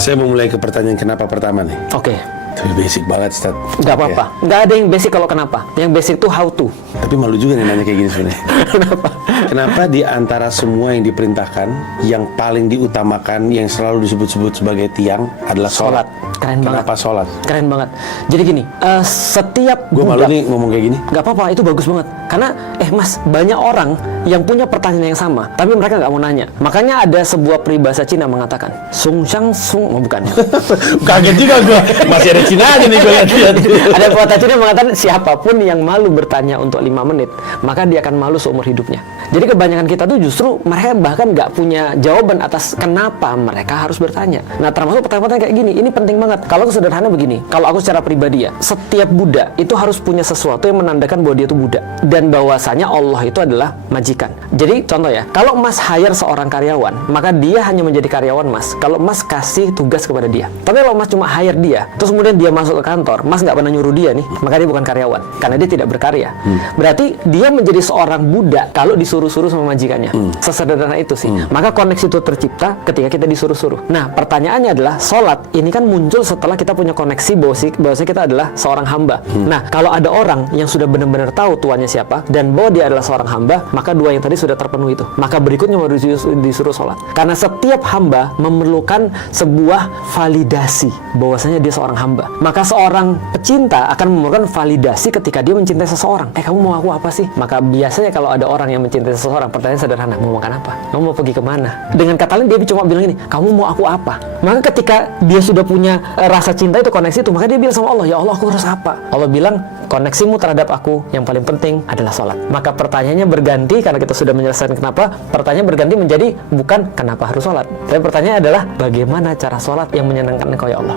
Saya mau mulai ke pertanyaan kenapa pertama nih. Oke. Tapi basic banget, Ustaz. Nggak apa-apa. Nggak ada yang basic kalau kenapa. Yang basic itu how to. Tapi malu juga nih nanya kayak gini sebenarnya. Kenapa? Kenapa di antara semua yang diperintahkan, yang paling diutamakan, yang selalu disebut-sebut sebagai tiang adalah sholat? Keren banget. Kenapa sholat? Keren banget. Jadi gini, setiap Gue malu nih ngomong kayak gini. nggak apa-apa, itu bagus banget. Karena, Mas, banyak orang yang punya pertanyaan yang sama, tapi mereka nggak mau nanya. Makanya ada sebuah peribahasa Cina mengatakan, Sung Shang Sung, oh bukan. Kaget juga gue. Masih ada Cina aja nih gue lihat. Ada pepatah Cina mengatakan, siapapun yang malu bertanya untuk 5 menit, maka dia akan malu seumur hidupnya. Jadi kebanyakan kita tuh justru mereka bahkan nggak punya jawaban atas kenapa mereka harus bertanya. Nah, termasuk pertanyaan-pertanyaan kayak gini, ini penting banget. Kalau aku sederhana begini, kalau aku secara pribadi ya, setiap Buddha itu harus punya sesuatu yang menandakan bahwa dia itu Buddha. Dan bahwasanya Allah itu adalah majikan. Jadi contoh ya, kalau Mas hire seorang karyawan, maka dia hanya menjadi karyawan Mas kalau Mas kasih tugas kepada dia. Tapi kalau Mas cuma hire dia, terus kemudian dia masuk ke kantor, Mas nggak pernah nyuruh dia nih, maka dia bukan karyawan, karena dia tidak berkarya. Berarti dia menjadi seorang Buddha kalau disuruh-suruh sama majikannya. Sesederhana itu sih. Maka koneksi itu tercipta ketika kita disuruh-suruh. Nah, pertanyaannya adalah sholat ini kan muncul setelah kita punya koneksi bahwasanya kita adalah seorang hamba. Nah, kalau ada orang yang sudah benar-benar tahu tuannya siapa dan bahwa dia adalah seorang hamba, maka dua yang tadi sudah terpenuhi itu. Maka berikutnya baru disuruh sholat. Karena setiap hamba memerlukan sebuah validasi bahwasanya dia seorang hamba. Maka seorang pecinta akan memerlukan validasi ketika dia mencintai seseorang. Kamu mau aku apa sih? Maka biasanya kalau ada orang yang mencintai seseorang, pertanyaan sederhana, mau makan apa? Kamu mau pergi kemana? Dengan kata lain dia cuma bilang ini, kamu mau aku apa? Maka ketika dia sudah punya rasa cinta itu, koneksi itu, maka dia bilang sama Allah, ya Allah, aku harus apa? Allah bilang, koneksimu terhadap aku yang paling penting adalah sholat. Maka pertanyaannya berganti, karena kita sudah menyelesaikan kenapa, pertanyaan berganti menjadi bukan kenapa harus sholat, tapi pertanyaannya adalah bagaimana cara sholat yang menyenangkan engkau ya Allah.